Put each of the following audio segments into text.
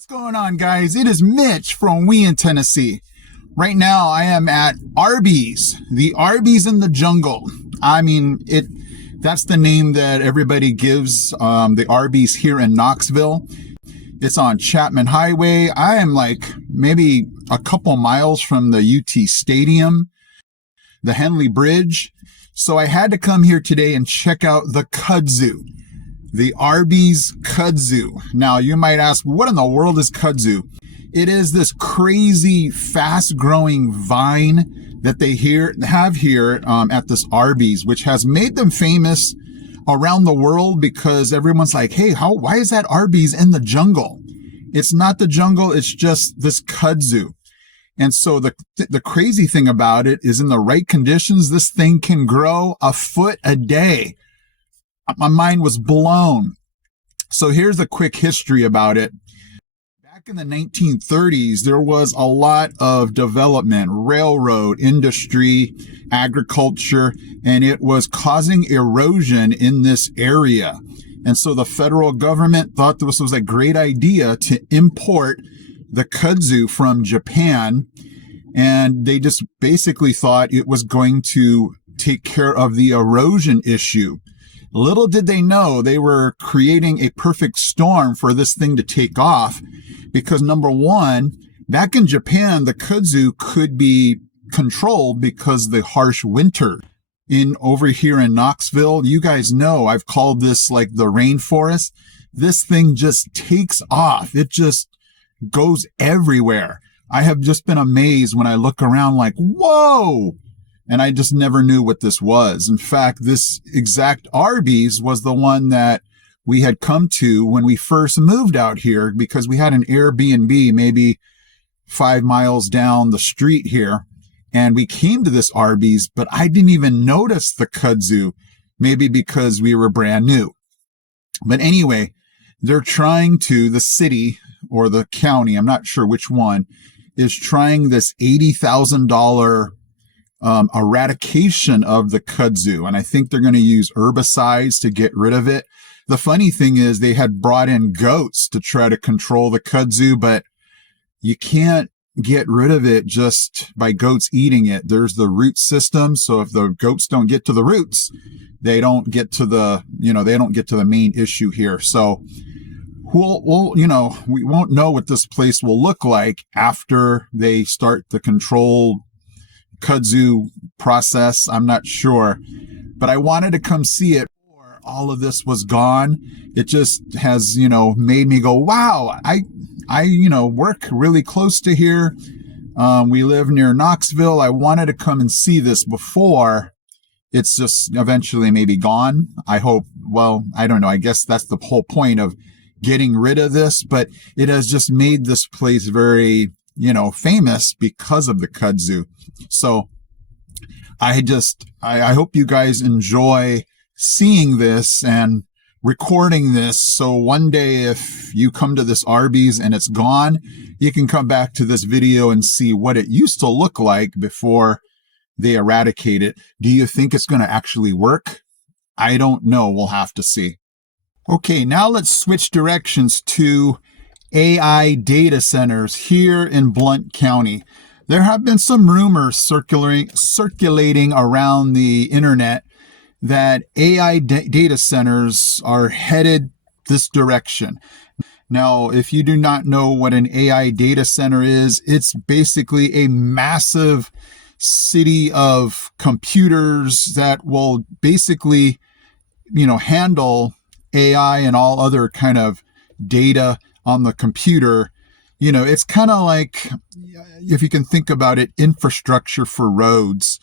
What's going on, guys? It is Mitch from Hwy in Tennessee. Right now, I am at Arby's, the Arby's in the jungle. I mean, that's the name that everybody gives the Arby's here in Knoxville. It's on Chapman Hwy. I am like maybe a couple miles from the UT Stadium, the Henley Bridge. So I had to come here today and check out the kudzu. The Arby's kudzu. Now, you might ask, what in the world is kudzu? It is this crazy, fast-growing vine that they have here at this Arby's, which has made them famous around the world because everyone's like, hey, why is that Arby's in the jungle? It's not the jungle, it's just this kudzu. And so the crazy thing about it is in the right conditions, this thing can grow a foot a day. My mind was blown. So here's a quick history about it. Back in the 1930s, there was a lot of development, railroad, industry, agriculture, and it was causing erosion in this area. And so the federal government thought this was a great idea to import the kudzu from Japan. And they just basically thought it was going to take care of the erosion issue. Little did they know they were creating a perfect storm for this thing to take off because, number one, back in Japan, the kudzu could be controlled because of the harsh winter. Over here in Knoxville, you guys know I've called this like the rainforest. This thing just takes off. It just goes everywhere. I have just been amazed when I look around like, whoa! And I just never knew what this was. In fact, this exact Arby's was the one that we had come to when we first moved out here because we had an Airbnb maybe 5 miles down the street here. And we came to this Arby's, but I didn't even notice the kudzu, maybe because we were brand new. But anyway, they're trying to, the city or the county, I'm not sure which one, is trying this $80,000 eradication of the kudzu. And I think they're going to use herbicides to get rid of it. The funny thing is they had brought in goats to try to control the kudzu, but you can't get rid of it just by goats eating it. There's the root system. So if the goats don't get to the roots, they don't get to the main issue here. So we won't know what this place will look like after they start the controlled kudzu process. I'm not sure, but I wanted to come see it before all of this was gone. It just has, made me go, wow, I work really close to here. We live near Knoxville. I wanted to come and see this before it's just eventually maybe gone. I hope, well, I don't know. I guess that's the whole point of getting rid of this, but it has just made this place very, famous because of the kudzu. So I hope you guys enjoy seeing this and recording this. So one day, if you come to this Arby's and it's gone, you can come back to this video and see what it used to look like before they eradicate it. Do you think it's going to actually work? I don't know. We'll have to see. Okay, now let's switch directions to AI data centers here in Blount County. There have been some rumors circulating around the internet that AI data centers are headed this direction. Now, if you do not know what an AI data center is, it's basically a massive city of computers that will basically, handle AI and all other kind of data on the computer. It's kind of like, if you can think about it, infrastructure for roads.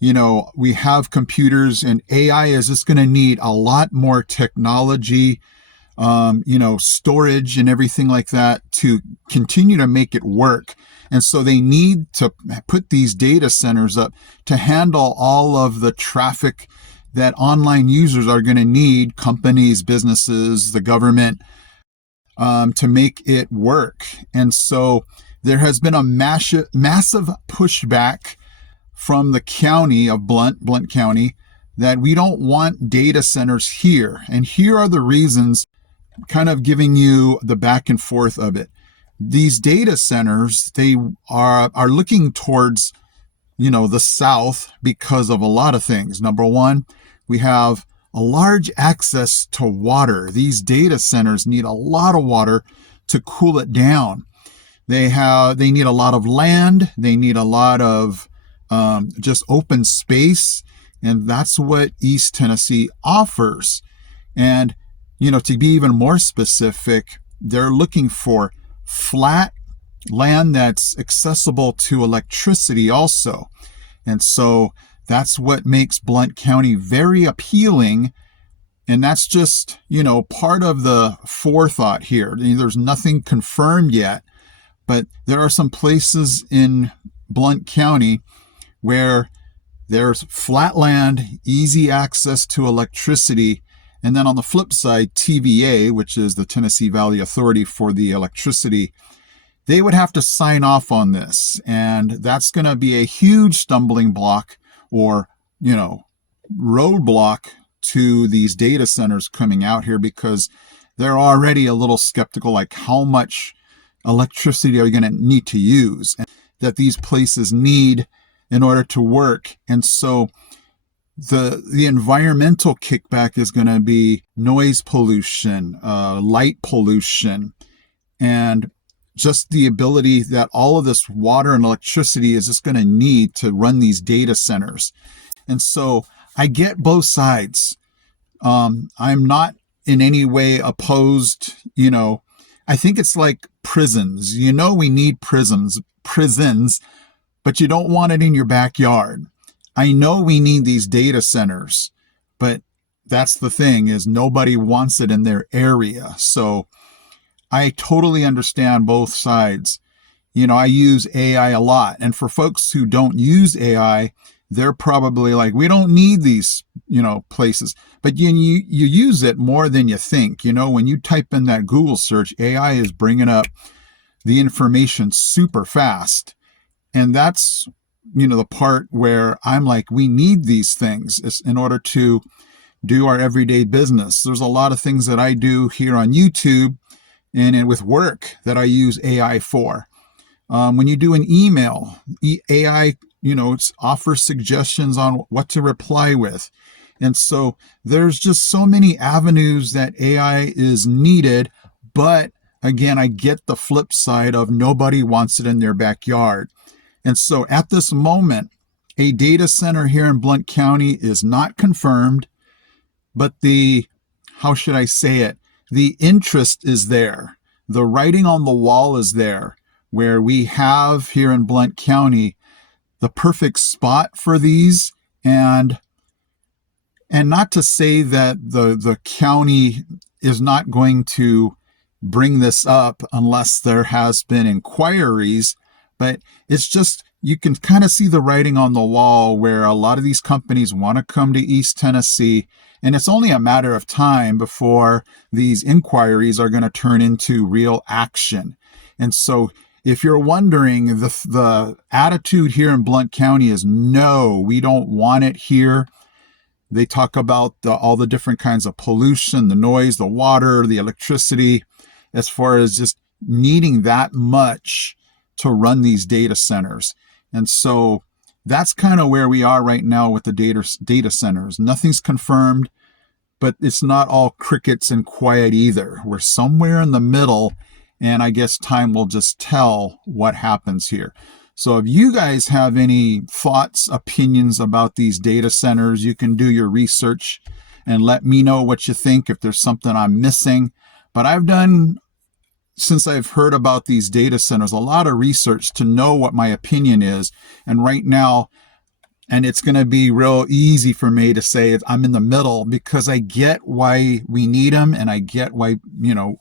We have computers and AI is just going to need a lot more technology, storage and everything like that to continue to make it work. And so they need to put these data centers up to handle all of the traffic that online users are going to need, companies, businesses, the government, to make it work. And so there has been a massive pushback from the county of Blount County, that we don't want data centers here. And here are the reasons, kind of giving you the back and forth of it. these data centers, they are looking towards, the south because of a lot of things. Number one, we have a large access to water. These data centers need a lot of water to cool it down. They need a lot of land. They need a lot of just open space. And that's what East Tennessee offers. And, to be even more specific, they're looking for flat land that's accessible to electricity also. And so that's what makes Blount County very appealing. And that's just, part of the forethought here. There's nothing confirmed yet, but there are some places in Blount County where there's flat land, easy access to electricity. And then on the flip side, TVA, which is the Tennessee Valley Authority for the electricity, they would have to sign off on this. And that's going to be a huge stumbling block or, roadblock to these data centers coming out here, because they're already a little skeptical, like how much electricity are you going to need to use and that these places need in order to work. And so the environmental kickback is going to be noise pollution, light pollution, and just the ability that all of this water and electricity is just going to need to run these data centers. And so I get both sides. I'm not in any way opposed. I think it's like prisons. We need prisons, but you don't want it in your backyard. I know we need these data centers, but that's the thing, is nobody wants it in their area. So I totally understand both sides. I use AI a lot. And for folks who don't use AI, they're probably like, we don't need these, places. But you use it more than you think. When you type in that Google search, AI is bringing up the information super fast. And that's, the part where I'm like, we need these things in order to do our everyday business. There's a lot of things that I do here on YouTube and with work that I use AI for. When you do an email, AI, it offers suggestions on what to reply with. And so there's just so many avenues that AI is needed. But again, I get the flip side of nobody wants it in their backyard. And so at this moment, a data center here in Blount County is not confirmed, but how should I say it? The interest is there. The writing on the wall is there, where we have here in Blount County the perfect spot for these. And not to say that the county is not going to bring this up unless there has been inquiries, but it's just, you can kind of see the writing on the wall where a lot of these companies want to come to East Tennessee, and it's only a matter of time before these inquiries are going to turn into real action. And so if you're wondering, the attitude here in Blount County is no, we don't want it here. They talk about all the different kinds of pollution, the noise, the water, the electricity, as far as just needing that much to run these data centers. And so that's kind of where we are right now with the data centers. Nothing's confirmed, but it's not all crickets and quiet either. We're somewhere in the middle, and I guess time will just tell what happens here. So if you guys have any thoughts, opinions about these data centers, you can do your research and let me know what you think, if there's something I'm missing. But I've done, since I've heard about these data centers, a lot of research to know what my opinion is. And right now, and it's going to be real easy for me to say I'm in the middle, because I get why we need them, and I get why,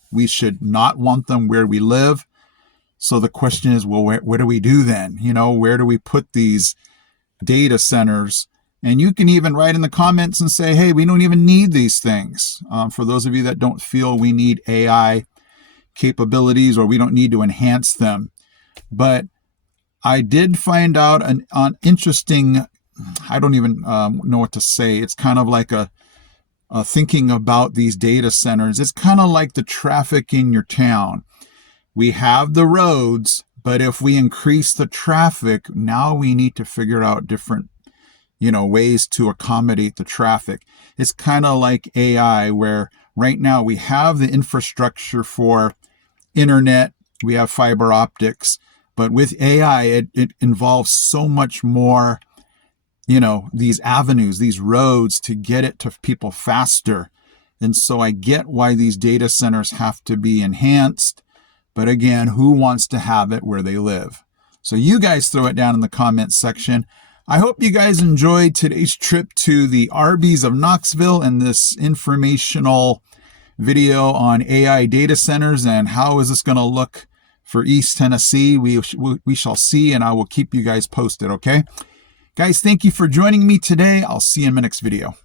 we should not want them where we live. So the question is, well, what do we do then? Where do we put these data centers? And you can even write in the comments and say, hey, we don't even need these things. For those of you that don't feel we need AI capabilities, or we don't need to enhance them. But I did find out an interesting, I don't even know what to say. It's kind of like a thinking about these data centers. It's kind of like the traffic in your town. we have the roads, but if we increase the traffic, now we need to figure out different, ways to accommodate the traffic. It's kind of like AI, where right now we have the infrastructure for internet, we have fiber optics, but with AI, it involves so much more, these avenues, these roads to get it to people faster. And so I get why these data centers have to be enhanced. But again, who wants to have it where they live? So you guys throw it down in the comments section. I hope you guys enjoyed today's trip to the Arby's of Knoxville and this informational video on AI data centers and how is this going to look for East Tennessee. We shall see, and I will keep you guys posted, okay? Guys, thank you for joining me today. I'll see you in my next video.